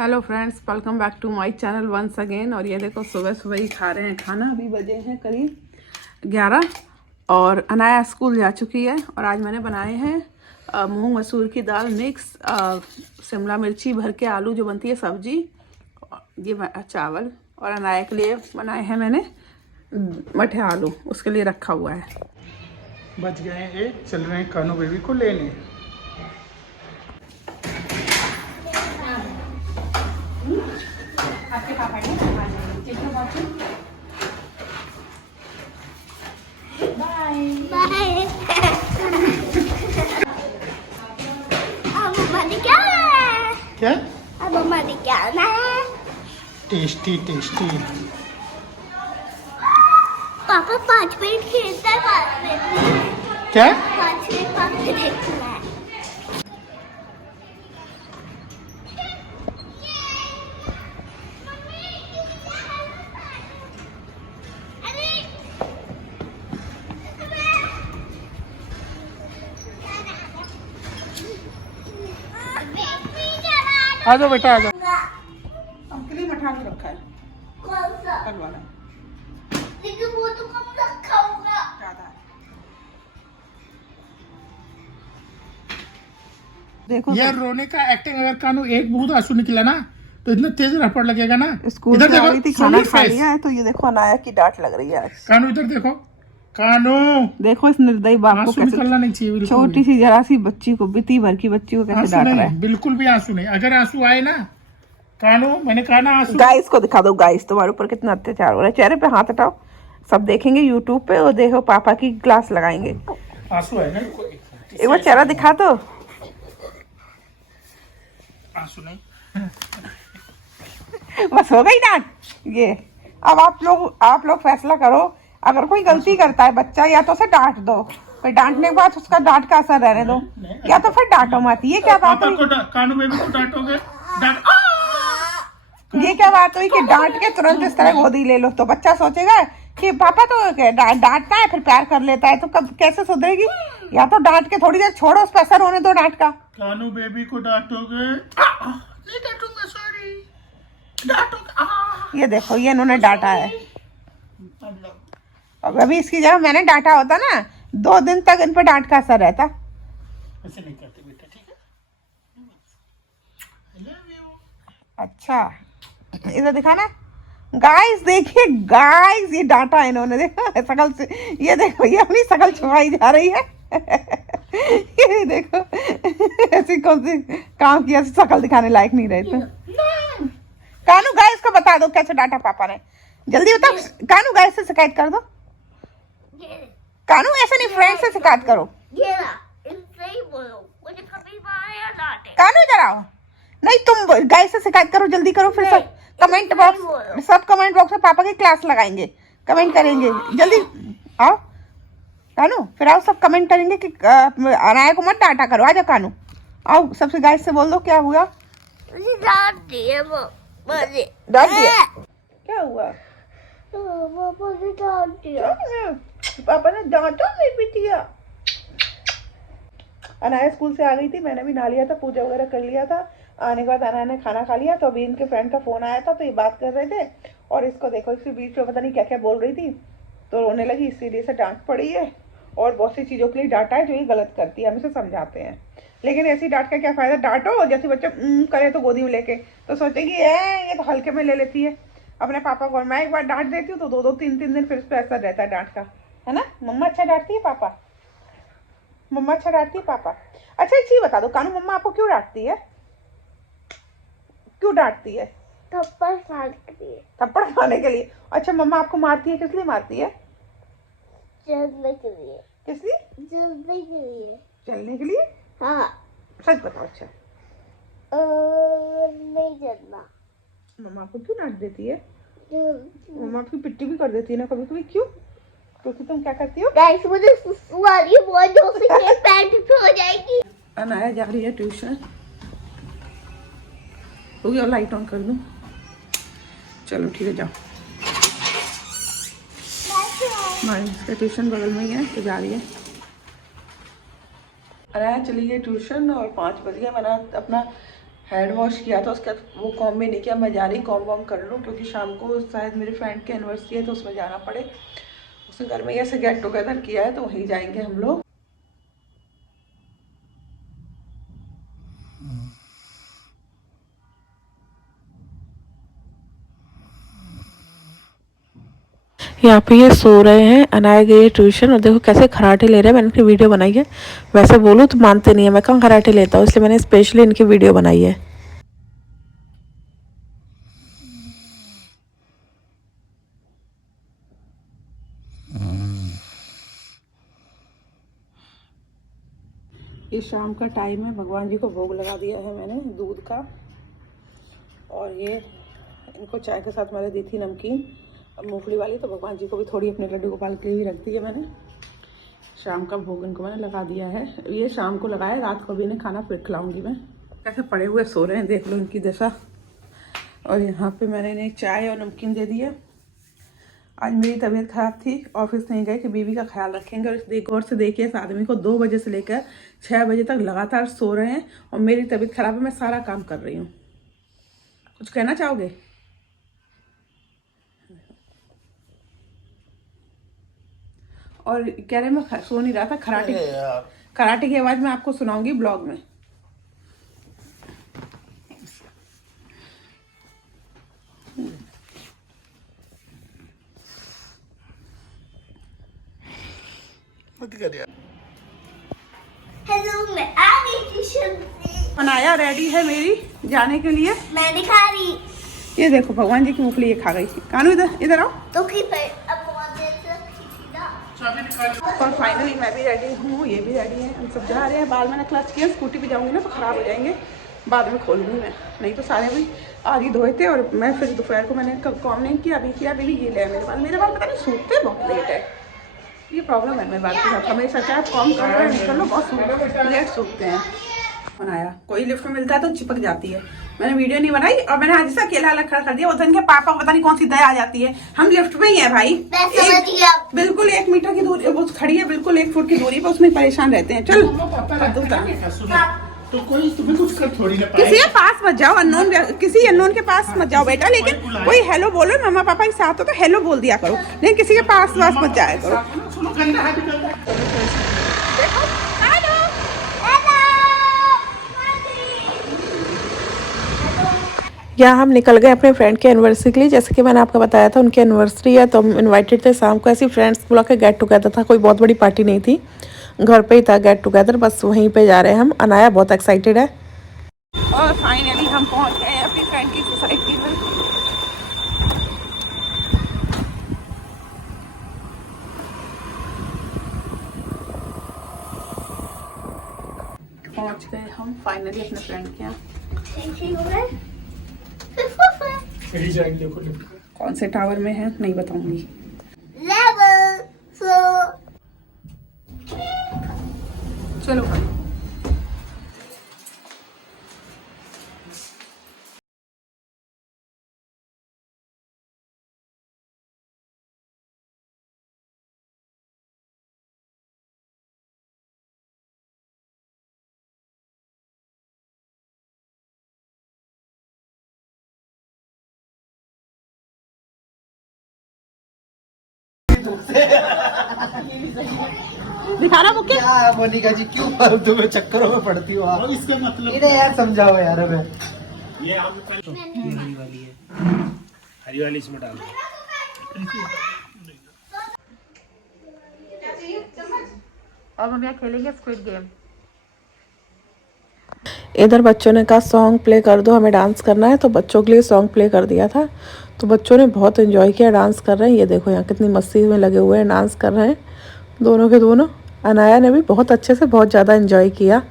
Hello friends, welcome back to my channel once again. और ये देखो सुबह सुबह ही खा रहे हैं खाना। अभी बजे हैं करीब 11 और अनाया स्कूल जा चुकी है। और आज मैंने बनाए हैं मूंग मसूर की दाल मिक्स, शिमला मिर्ची भर के आलू जो बनती है सब्जी, ये चावल। और अनाया के लिए बनाए हैं मैंने मठे आलू, उसके लिए रखा हुआ है। बच गए एक, चल रहे हैं कानू बेबी को लेने। आपके पापा ने बाय बाय। अब मम्मा ने क्या है? क्या? अब मम्मा ने क्या है? Tasty tasty. पापा 5 मिनट खेलता है, 5 मिनट। क्या? 5 मिनट पापा देखना है। आ जाओ बेटा, आ जाओ। आपके लिए मठा आलू रखा है। कौन सा? कल वाला लेकिन वो तो कब रखा होगा? ज़्यादा है। देखो यार रोने का एक्टिंग, अगर कानू एक बहुत आंसू निकला ना तो इतना तेज रपड़ लगेगा ना। स्कूल इधर से आ देखो, रही थी, खाना solid खा face। लिया है, तो ये देखो अनाया की डांट लग रही है आज। कानू इधर देखो, कानू देखो इस निर्दयी बाप को आंसू कैसे, निकलना नहीं चाहिए बिल्कुल छोटी सी जरा सी बच्ची को, बिती भर की बच्ची को कैसे आंसू डांट रहा नहीं, है। बिल्कुल भी आंसू नहीं। अगर आंसू आए ना कानू, मैंने कहा ना आंसू। गाइस को दिखा दो, गाइस तुम्हारे ऊपर कितना अत्याचार हो रहा है। चेहरे पे हाथ हटाओ, सब देखेंगे यूट्यूब पे। और देखो पापा की क्लास लगाएंगे। आंसू है ना, एक बार चेहरा दिखा दो। आंसू नहीं। बस हो गई डांट। ये अब आप लोग फैसला करो। अगर कोई गलती करता है बच्चा, या तो उसे डांट दो, फिर डांटने के बाद उसका डांट का असर रहने दो, या तो फिर डांटो मत। ये क्या बात पापा हुई? को कानू बेबी को डांटोगे? ये क्या बात हुई कि डांट के तुरंत इस तरह गोदी ले लो? तो बच्चा सोचेगा कि पापा तो डांटता है फिर प्यार कर लेता है, तो कब कैसे सुधरेगी? या तो डांट के थोड़ी देर छोड़ो, उस पर असर होने दो डांट का। कानू बेबी को डांटोगे? नहीं डांटूंगा, सॉरी। डांटूंगा। ये देखो, ये इन्होंने डांटा है। और अभी इसकी जगह मैंने डांटा होता ना, 2 दिन तक इन पर डांट का असर रहता। ऐसे नहीं करते बेटा, ठीक है? I love you। अच्छा इधर दिखाना। गाइस देखिए, गाइस ये डांटा इन्होंने, देखो शकल से। ये देखो, ये अपनी शकल छुपाई जा रही है। ये देखो ऐसी कौन सी काम किया, शकल दिखाने लायक नहीं रहे थे। कानू गाइस को बता दो कैसे डांटा पापा ने, जल्दी बताओ। कानू गाइस से शिकायत कर दो। कानू ऐसे नहीं, फ्रेंड से शिकायत करो। ये ना, इनसे ही बोलो, मुझे कभी मारे या डांटे। कानू इधर आओ। नहीं, तुम गाइस से शिकायत करो, जल्दी करो। फिर सब कमेंट बॉक्स में पापा की क्लास लगाएंगे, कमेंट करेंगे। जल्दी आओ कानू, फिर आओ, सब कमेंट करेंगे कि अनाया को मत डांटा करो। आ जाओ कानू, आओ, सबसे गाइस से बोल दो क्या हुआ। मुझे डांट दिए वो, मुझे डांट दिया? क्या हुआ? पापा ने डांट दिया। पापा ने डांटा नहीं भी दिया। अनाया स्कूल से आ गई थी, मैंने भी नहा लिया था, पूजा वगैरह कर लिया था। आने के बाद अनाया ने खाना खा लिया, तो अभी इनके फ्रेंड का फोन आया था, तो ये बात कर रहे थे। और इसको देखो, इसके बीच में पता नहीं क्या क्या बोल रही थी, तो रोने लगी, इसीलिए से डांट पड़ी है। और बहुत सी चीज़ों के लिए डांटा है जो ये गलत करती है, हम इसे समझाते हैं। लेकिन ऐसी डांट का क्या फ़ायदा? डांटो, जैसे बच्चा करे तो गोदी में लेके, तो सोचेगी ये तो हल्के में ले लेती है अपने पापा को। मैं एक बार डांट देती हूँ तो 2-2, 3-3 दिन फिर उस पर असर रहता है डांट का, है ना? मम्मा अच्छा डांटती है पापा, मम्मा अच्छा डांटती है पापा। अच्छा एक चीज़ बता दो कानू, मम्मा आपको क्यों डांटती है? क्यों डांटती है? थप्पड़ मारने के लिए। थप्पड़ मारने के लिए? अच्छा, मम्मा आपको मारती है, किस लिए मारती है? चलने के लिए। किस लिए? चलने के लिए। चलने के लिए? हाँ। सच बताओ। अच्छा नहीं चलना। मम्मा आपको क्यों डांट देती है? मम्मा आपकी पिट्टी भी कर देती है ना कभी कभी, क्यों? क्योंकि तुम क्या करती हो? गाइस मुझे सुसु आ रही है बहुत जोर से, मेरे पैंट पे हो जाएगी। अनाया जा रही है ट्यूशन। रुक जाओ, लाइट ऑन कर दूं। चलो ठीक है, जाओ। माई इसका ट्यूशन बगल में ही है, तो जा रही है। अनाया चली गई ट्यूशन और 5 बज गए। मैंने अपना हैंड वॉश किया था, उसके बाद वो कॉम भी नहीं किया। मैं जा रही कॉम वॉम कर लूँ, क्योंकि शाम को शायद मेरे फ्रेंड की एनिवर्सरी है तो उसमें जाना पड़े। उसने घर में ऐसे गेट टुगेदर किया है तो वहीं जाएंगे हम लोग। यहाँ पे ये सो रहे हैं, अनाया गई है ट्यूशन, और देखो कैसे खराटे ले रहे हैं। मैंने इनकी वीडियो बनाई है। वैसे बोलूँ तो मानते नहीं है, मैं कहाँ खराटे लेता हूँ, इसलिए मैंने स्पेशली इनकी वीडियो बनाई है। ये शाम का टाइम है, भगवान जी को भोग लगा दिया है मैंने दूध का, और ये इनको चाय के साथ मैंने दी थी नमकीन और मूंगफली वाली, तो भगवान जी को भी थोड़ी अपने लड्डू गोपाल के लिए भी रख दी है मैंने। शाम का भोग इनको मैंने लगा दिया है, ये शाम को लगाया, रात को भी इन्हें खाना फिर खिलाऊंगी मैं। कैसे पड़े हुए सो रहे हैं, देख लो इनकी दशा। और यहाँ पे मैंने इन्हें चाय और नमकीन दे दी है। आज मेरी तबीयत खराब थी, ऑफिस नहीं गए कि बीवी का ख्याल रखेंगे, और गौर से देखिए इस आदमी को 2 बजे से लेकर 6 बजे तक लगातार सो रहे हैं, और मेरी तबीयत खराब है, मैं सारा काम कर रही हूँ। कुछ कहना चाहोगे? और कह रहे मैं सो नहीं रहा था, कराटे की आवाज मैं आपको सुनाऊंगी ब्लॉग में। हेलो, मैं आ गई ट्यूशन से। अनाया रेडी है मेरी जाने के लिए। मैं दिखा रही। ये देखो भगवान जी की मूंगफली ये खा गई थी। कानू इधर इधर आओ। तो की पर अब बहुत देर से रखी थी ना। और फाइनली मैं भी रेडी हूँ, ये भी रेडी है, हम सब जा रहे हैं। बाल मैंने क्लच किया, स्कूटी पे जाऊंगी ना तो खराब हो जाएंगे, बाद में खोलूंगी मैं, नहीं तो सारे भी आज ही धोए थे। और मैं फिर दोपहर को मैंने कॉम नहीं किया, अभी किया, अभी भी गीले है मेरे बाल पता नहीं सूखते बहुत लेट है, ये प्रॉब्लम है मेरे बाल के साथ हमेशा। चाहे आप कॉम कर रहे निकल लो, बहुत लेट सूखते हैं। बनाया कोई लिफ्ट में मिलता है तो चिपक जाती है। मैंने वीडियो नहीं बनाई, और मैंने आज से अकेला अलग खड़ा कर दिया। उधर के पापा को पता नहीं कौन सी दया आ जाती है, हम लिफ्ट में ही है भाई, बिल्कुल 1 मीटर की दूरी वो खड़ी है, बिल्कुल 1 फुट की दूरी पर, उसमें परेशान रहते हैं। चल तो कोई तुम्हें कुछ कर थोड़ी ना किसी के पास मत जाओ, अननोन किसी अननोन के पास मत जाओ बेटा, लेकिन कोई हेलो बोलो, मम्मा पापा के साथ हो तो हेलो बोल दिया करो, लेकिन किसी के पास मत जाया करो। देखो यहाँ हम निकल गए अपने फ्रेंड के एनिवर्सरी के लिए। जैसे कि मैंने आपको बताया था उनकी एनिवर्सरी है, तो हम इनवाइटेड थे। शाम को ऐसी फ्रेंड्स बुला के गेट टुगेदर था, कोई बहुत बड़ी पार्टी नहीं थी, घर पे ही था गेट टुगेदर, बस वहीं पे जा रहे हैं हम। अनाया बहुत एक्साइटेड है। और फाइनली हम पहुंच गए अपनी फ्रेंड की सोसाइटी में। पहुंच गए हम फाइनली अपने फ्रेंड के यहाँ। कौन से टावर में है नहीं बताऊंगी। लेवल 4। चलो भाई। दिखाना बुके क्या मोनिका जी क्यों फालतू में चक्करों में पड़ती हो आप? इसका मतलब इन्हें यार समझाओ यार हमें। ये हम हरी वाली है, हरी वाली इसमें डाल और मम्मी खेलेंगे स्क्विड गेम। इधर बच्चों ने कहा सॉन्ग प्ले कर दो, हमें डांस करना है, तो बच्चों के लिए सॉन्ग प्ले कर दिया था। तो बच्चों ने बहुत एंजॉय किया, डांस कर रहे हैं। ये देखो यहाँ कितनी मस्ती में लगे हुए हैं, डांस कर रहे हैं दोनों के दोनों। अनाया ने भी बहुत अच्छे से बहुत ज़्यादा एंजॉय किया।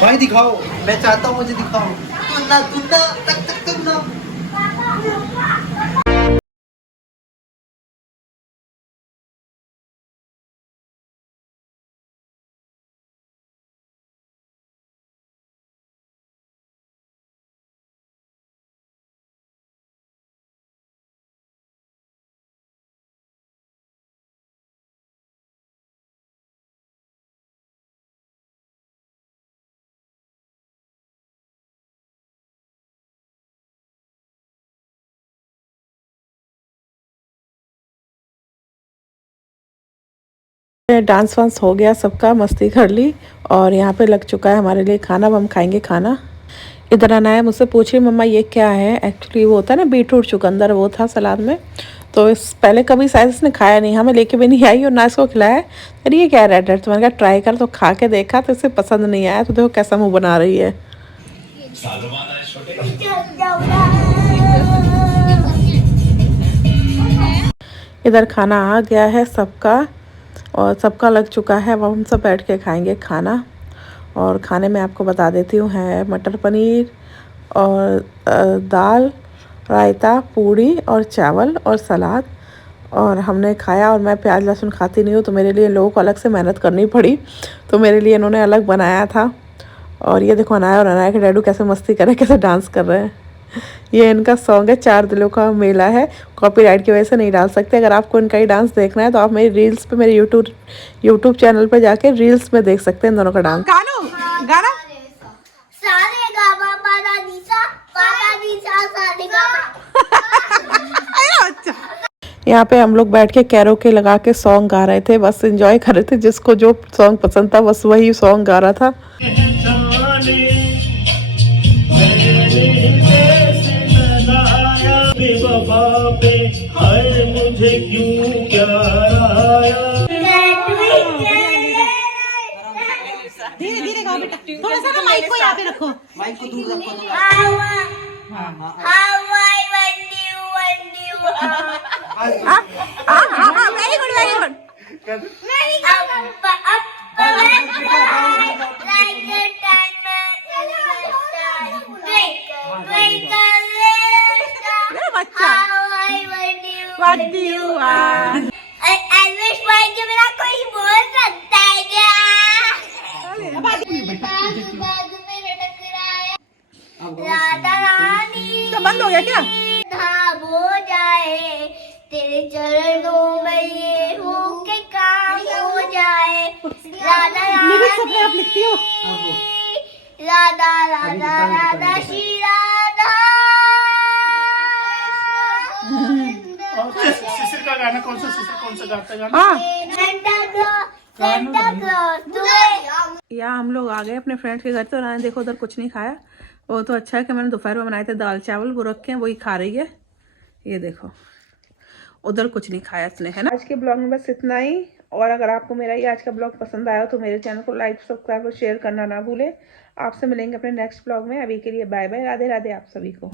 भाई दिखाओ, मैं चाहता हूँ मुझे दिखाओ। तुन्ना तुन्ना तक तक तुन्ना। डांस वांस हो गया, सबका मस्ती कर ली और यहाँ पे लग चुका है हमारे लिए खाना। अब हम खाएंगे खाना। इधर अनाया मुझसे पूछी मम्मा ये क्या है। एक्चुअली वो होता है ना बीटरूट चुकंदर, वो था सलाद में। तो इस पहले कभी शायद इसने खाया नहीं, हमें लेके भी नहीं आई और ना इसको खिलाया। अरे ये क्या रेड रेड, तो मैंने कहा ट्राई कर। तो खा के देखा तो इसे पसंद नहीं आया। तो देखो कैसा मुँह बना रही है। इधर खाना आ गया है सबका और सबका लग चुका है। अब हम सब बैठ के खाएंगे खाना। और खाने में आपको बता देती हूँ है मटर पनीर और दाल, रायता, पूड़ी और चावल और सलाद। और हमने खाया। और मैं प्याज लहसुन खाती नहीं हूँ तो मेरे लिए लोगों को अलग से मेहनत करनी पड़ी। तो मेरे लिए इन्होंने अलग बनाया था। और ये देखो अनाया और अनाया के डैडू कैसे मस्ती कर रहे हैं, कैसे डांस कर रहे हैं। ये इनका सॉन्ग है, 4 दिलों का मेला है। कॉपीराइट की वजह से नहीं डाल सकते। अगर आपको इनका ही डांस देखना है तो आप मेरी रील्स पे, मेरे यूट्यूब चैनल पे जाके रील्स में देख सकते हैं इन दोनों का डांस। गाना सारे गामा पादा नीसा सारे गामा। यहाँ पे हम लोग बैठ के कैरोके लगा के सॉन्ग गा रहे थे, बस एंजॉय कर रहे थे। जिसको जो सॉन्ग पसंद था बस वही सॉन्ग गा रहा था। मुझे क्यों धीरे धीरे गाओ बेटा, थोड़ा सा ना माइक को यहाँ पे रखो, माइक को दूर रखो तो। Very good very good. कोई बोल सकता है क्या? राधा रानी तो बंद हो गया क्या? धाम हो जाए तेरे चरणों में, ये हो के काम हो जाए। राधा रानी आप लिखती हो राधा राधा राधा श्री राधा। शिशिर का गाना कौन सा, शिशिर कौन सा गाता है गाना? यहाँ हम लोग आ गए अपने फ्रेंड्स के घर। तो उन्होंने देखो उधर कुछ नहीं खाया। वो तो अच्छा है कि मैंने दोपहर में बनाए थे दाल चावल, वो रखे हैं वही खा रही है। ये देखो उधर कुछ नहीं खाया इसने, है ना। आज के ब्लॉग में बस इतना ही। और अगर आपको मेरा ये आज का ब्लॉग पसंद आया तो मेरे चैनल को लाइक सब्सक्राइब और शेयर करना ना भूलें। आपसे मिलेंगे अपने नेक्स्ट ब्लॉग में। अभी के लिए बाय बाय, राधे राधे आप सभी को।